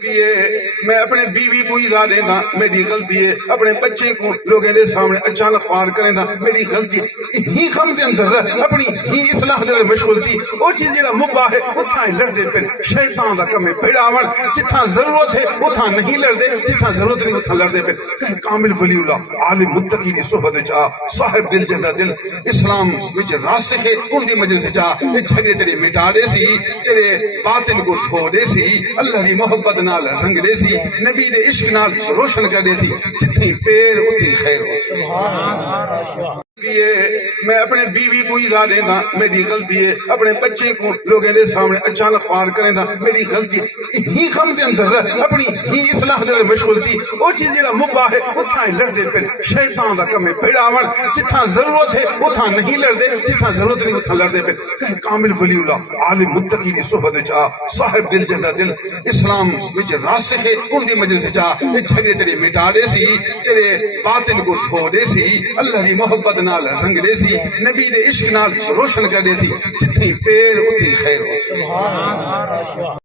میں اپنے بیوی کو ادا دینا میری غلطی ہے، اپنے بچے کو لوگوں دے سامنے اچانک خوار کریں دا میری غلطی ہے۔ ہی خم دے اندر اپنی ہی اصلاح دے اندر مشغول تھی، وہ چیز جڑا مباح ہے اتھاں ہی لڑ دے پھر شیطان دا کم ہے پھیڑاون، جتھاں ضرورت ہے اتھاں نہیں لڑ دے، جتھاں ضرورت نہیں اتھاں لڑ دے پھر کہ کامل ولی اللہ عالم متقی دی صحبت چاہ صاحب دل جہدا دل اسلام وچ راسخ ہے ان دی مجلس چاہ جھگڑے تیرے مٹا دے سی، تیرے باطن کو دھو دے سی، اللہ دی محبت نال رنگ دے سی، نبی دے عشق نال روشن کر دے سی، جتنی پیر اتنی خیر ہو سی۔ میں اپنے بیوی کو ادا دینا میری غلطی ہے، اپنے بچے کو لوگوں دے سامنے اچانک خوار کریں دا میری غلطی ہے۔ ہی خم دے اندر اپنی ہی اصلاح دے اندر مشغول تھی، وہ چیز جڑا مباح ہے اتھاں ہی لڑ دے پھر شیطان دا کم ہے پھیڑاون، جتھاں ضرورت ہے اتھاں نہیں لڑ دے، جتھاں ضرورت نہیں اتھاں لڑ دے پھر کہ کامل ولی اللہ عالم متقی دی صحبت چاہ صاحب دل جہدا دل اسلام وچ راسخ ہے ان دی مجلس چاہ جھگڑے تیرے مٹا دے سی، تیرے باطن کو دھو دے سی، اللہ دی محبت نال رنگ دے سی، نبی دے عشق نال روشن کر دے سی، جتنی پیر اتنی خیر ہو سی۔